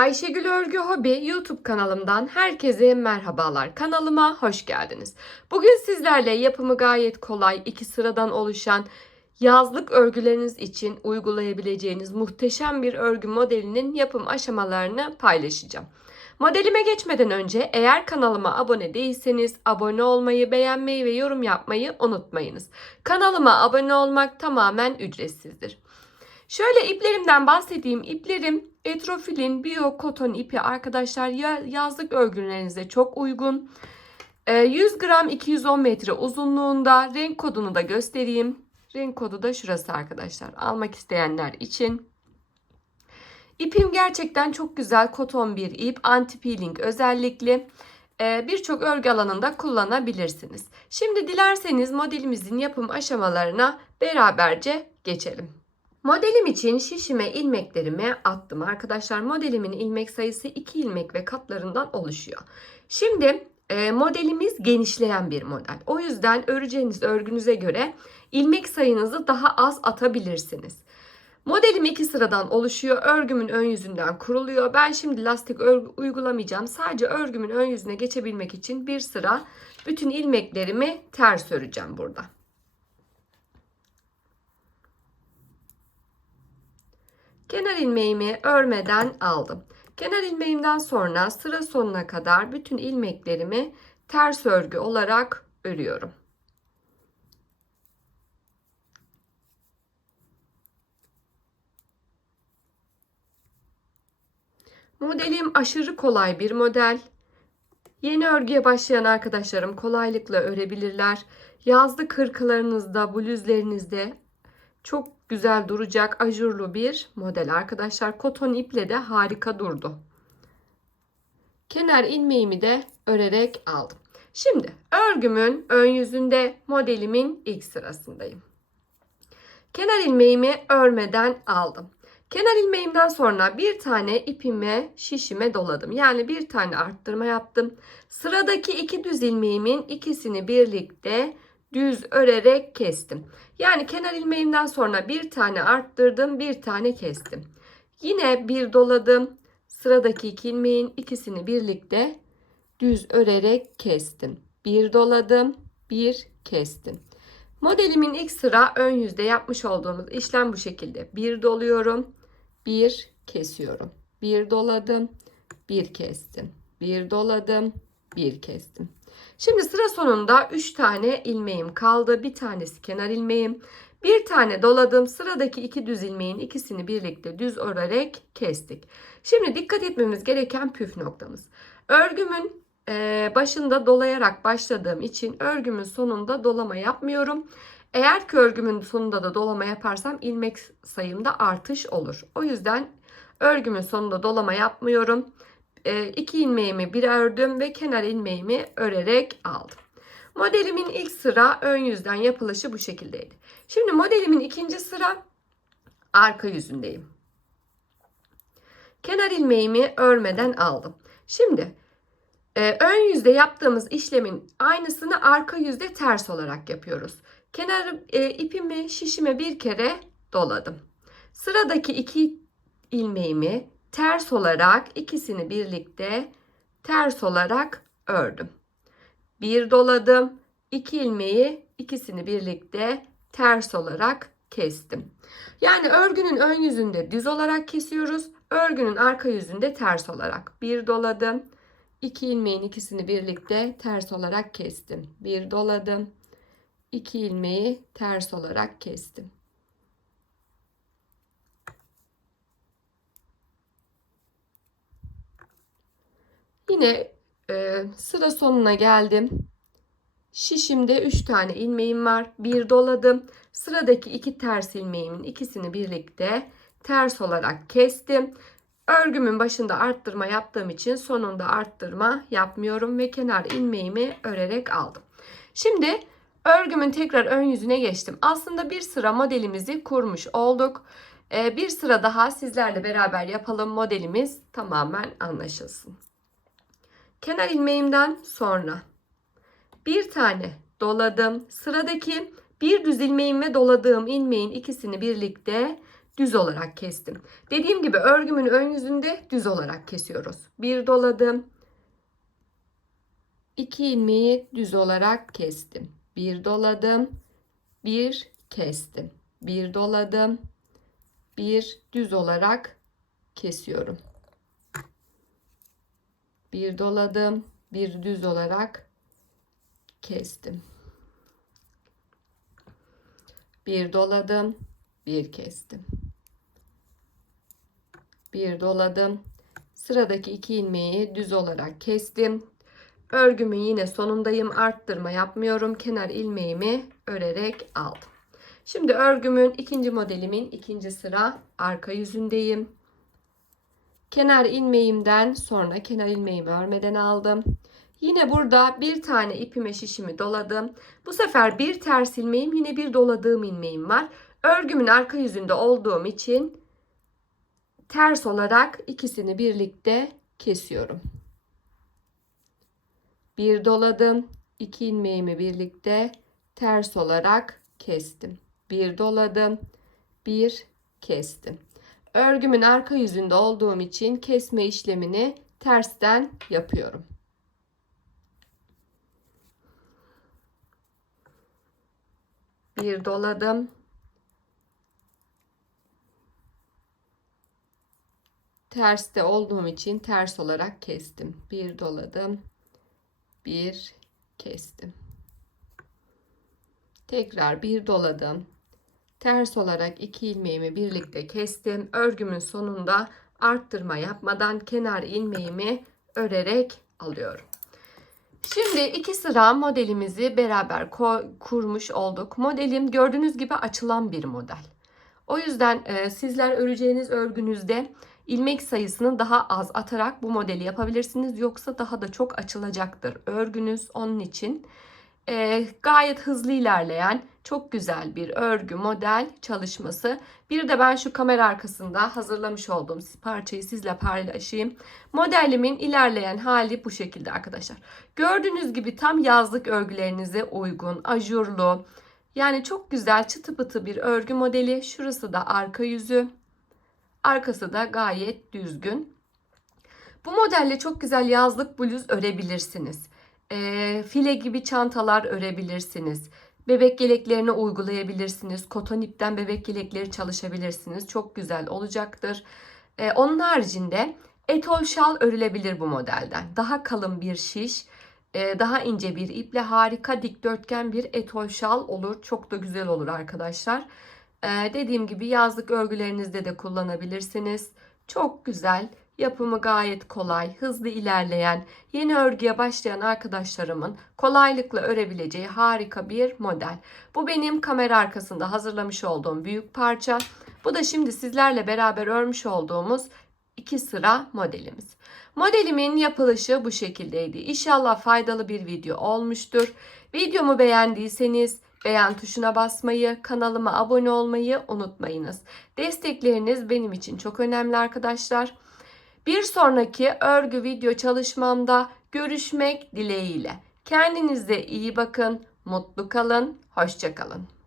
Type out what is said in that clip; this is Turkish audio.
Ayşegül Örgü Hobi YouTube kanalımdan herkese merhabalar. Kanalıma hoş geldiniz. Bugün sizlerle yapımı gayet kolay, iki sıradan oluşan yazlık örgüleriniz için uygulayabileceğiniz muhteşem bir örgü modelinin yapım aşamalarını paylaşacağım. Modelime geçmeden önce eğer kanalıma abone değilseniz abone olmayı, beğenmeyi ve yorum yapmayı unutmayınız. Kanalıma abone olmak tamamen ücretsizdir. Şöyle iplerimden bahsedeyim. İplerim Etrofilin Bio Koton ipi arkadaşlar ya- yazlık örgülerinize çok uygun. Ee, 100 gram 210 metre uzunluğunda renk kodunu da göstereyim. Renk kodu da şurası arkadaşlar. Almak isteyenler için. İpim gerçekten çok güzel koton bir ip. Anti peeling özellikli. Ee, Birçok örgü alanında kullanabilirsiniz. Şimdi dilerseniz modelimizin yapım aşamalarına beraberce geçelim. Modelim için şişime ilmeklerimi attım arkadaşlar. Modelimin ilmek sayısı 2 ilmek ve katlarından oluşuyor. Şimdi e, modelimiz genişleyen bir model. O yüzden öreceğiniz örgünüze göre ilmek sayınızı daha az atabilirsiniz. Modelim iki sıradan oluşuyor. Örgümün ön yüzünden kuruluyor. Ben şimdi lastik örgü uygulamayacağım. Sadece örgümün ön yüzüne geçebilmek için bir sıra bütün ilmeklerimi ters öreceğim burada. Kenar ilmeğimi örmeden aldım. Kenar ilmeğimden sonra sıra sonuna kadar bütün ilmeklerimi ters örgü olarak örüyorum. Modelim aşırı kolay bir model. Yeni örgüye başlayan arkadaşlarım kolaylıkla örebilirler. Yazlık hırkalarınızda, bluzlerinizde çok güzel duracak ajurlu bir model arkadaşlar. Koton iple de harika durdu. Kenar ilmeğimi de örerek aldım. Şimdi örgümün ön yüzünde modelimin ilk sırasındayım. Kenar ilmeğimi örmeden aldım. Kenar ilmeğimden sonra bir tane ipime şişime doladım. Yani bir tane arttırma yaptım. Sıradaki iki düz ilmeğimin ikisini birlikte düz örerek kestim. Yani kenar ilmeğimden sonra bir tane arttırdım, bir tane kestim. Yine bir doladım. Sıradaki iki ilmeğin ikisini birlikte düz örerek kestim. Bir doladım, bir kestim. Modelimin ilk sıra ön yüzde yapmış olduğumuz işlem bu şekilde. Bir doluyorum, bir kesiyorum. Bir doladım, bir kestim. Bir doladım, bir kestim. Şimdi sıra sonunda 3 tane ilmeğim kaldı. Bir tanesi kenar ilmeğim. Bir tane doladım. Sıradaki iki düz ilmeğin ikisini birlikte düz örerek kestik. Şimdi dikkat etmemiz gereken püf noktamız. Örgümün e, başında dolayarak başladığım için örgümün sonunda dolama yapmıyorum. Eğer ki örgümün sonunda da dolama yaparsam ilmek sayımda artış olur. O yüzden örgümün sonunda dolama yapmıyorum. 2 ilmeğimi bir ördüm ve kenar ilmeğimi örerek aldım. Modelimin ilk sıra ön yüzden yapılışı bu şekildeydi. Şimdi modelimin ikinci sıra arka yüzündeyim. Kenar ilmeğimi örmeden aldım. Şimdi e, ön yüzde yaptığımız işlemin aynısını arka yüzde ters olarak yapıyoruz. Kenar e, ipimi şişime bir kere doladım. Sıradaki iki ilmeğimi ters olarak ikisini birlikte ters olarak ördüm. Bir doladım. iki ilmeği ikisini birlikte ters olarak kestim. Yani örgünün ön yüzünde düz olarak kesiyoruz. Örgünün arka yüzünde ters olarak. Bir doladım. iki ilmeğin ikisini birlikte ters olarak kestim. Bir doladım. iki ilmeği ters olarak kestim. Yine e, sıra sonuna geldim. Şişimde 3 tane ilmeğim var. Bir doladım. Sıradaki iki ters ilmeğimin ikisini birlikte ters olarak kestim. Örgümün başında arttırma yaptığım için sonunda arttırma yapmıyorum ve kenar ilmeğimi örerek aldım. Şimdi örgümün tekrar ön yüzüne geçtim. Aslında bir sıra modelimizi kurmuş olduk. Ee, bir sıra daha sizlerle beraber yapalım. Modelimiz tamamen anlaşılsın. Kenar ilmeğimden sonra bir tane doladım. Sıradaki bir düz ilmeğim doladığım ilmeğin ikisini birlikte düz olarak kestim. Dediğim gibi örgümün ön yüzünde düz olarak kesiyoruz. Bir doladım. 2 ilmeği düz olarak kestim. Bir doladım. Bir kestim. Bir doladım. Bir düz olarak kesiyorum. Bir doladım. Bir düz olarak kestim. Bir doladım, bir kestim. Bir doladım. Sıradaki iki ilmeği düz olarak kestim. Örgümün yine sonundayım. Arttırma yapmıyorum. Kenar ilmeğimi örerek aldım. Şimdi örgümün ikinci modelimin ikinci sıra arka yüzündeyim. Kenar ilmeğimden sonra kenar ilmeğimi örmeden aldım. Yine burada bir tane ipime şişimi doladım. Bu sefer bir ters ilmeğim yine bir doladığım ilmeğim var. Örgümün arka yüzünde olduğum için ters olarak ikisini birlikte kesiyorum. Bir doladım. iki ilmeğimi birlikte ters olarak kestim. Bir doladım. Bir kestim. Örgümün arka yüzünde olduğum için kesme işlemini tersten yapıyorum. Bir doladım. Terste olduğum için ters olarak kestim. Bir doladım. Bir kestim. Tekrar bir doladım. Ters olarak iki ilmeğimi birlikte kestim. Örgümün sonunda arttırma yapmadan kenar ilmeğimi örerek alıyorum. Şimdi iki sıra modelimizi beraber kurmuş olduk. Modelim gördüğünüz gibi açılan bir model. O yüzden e, sizler öreceğiniz örgünüzde ilmek sayısını daha az atarak bu modeli yapabilirsiniz. Yoksa daha da çok açılacaktır örgünüz. Onun için e, gayet hızlı ilerleyen çok güzel bir örgü model çalışması. Bir de ben şu kamera arkasında hazırlamış olduğum parçayı sizle paylaşayım. Modelimin ilerleyen hali bu şekilde arkadaşlar. Gördüğünüz gibi tam yazlık örgülerinize uygun, ajurlu. Yani çok güzel çıtı pıtı bir örgü modeli. Şurası da arka yüzü. Arkası da gayet düzgün. Bu modelle çok güzel yazlık bluz örebilirsiniz. E, file gibi çantalar örebilirsiniz. Bebek yeleklerine uygulayabilirsiniz. Koton ipten bebek yelekleri çalışabilirsiniz. Çok güzel olacaktır. Ee, onun haricinde etol şal örülebilir bu modelden. Daha kalın bir şiş, e, daha ince bir iple harika dikdörtgen bir etol şal olur. Çok da güzel olur arkadaşlar. Ee, dediğim gibi yazlık örgülerinizde de kullanabilirsiniz. Çok güzel Yapımı gayet kolay, hızlı ilerleyen, yeni örgüye başlayan arkadaşlarımın kolaylıkla örebileceği harika bir model. Bu benim kamera arkasında hazırlamış olduğum büyük parça. Bu da şimdi sizlerle beraber örmüş olduğumuz iki sıra modelimiz. Modelimin yapılışı bu şekildeydi. İnşallah faydalı bir video olmuştur. Videomu beğendiyseniz beğen tuşuna basmayı, kanalıma abone olmayı unutmayınız. Destekleriniz benim için çok önemli arkadaşlar. Bir sonraki örgü video çalışmamda görüşmek dileğiyle. Kendinize iyi bakın, mutlu kalın, hoşçakalın.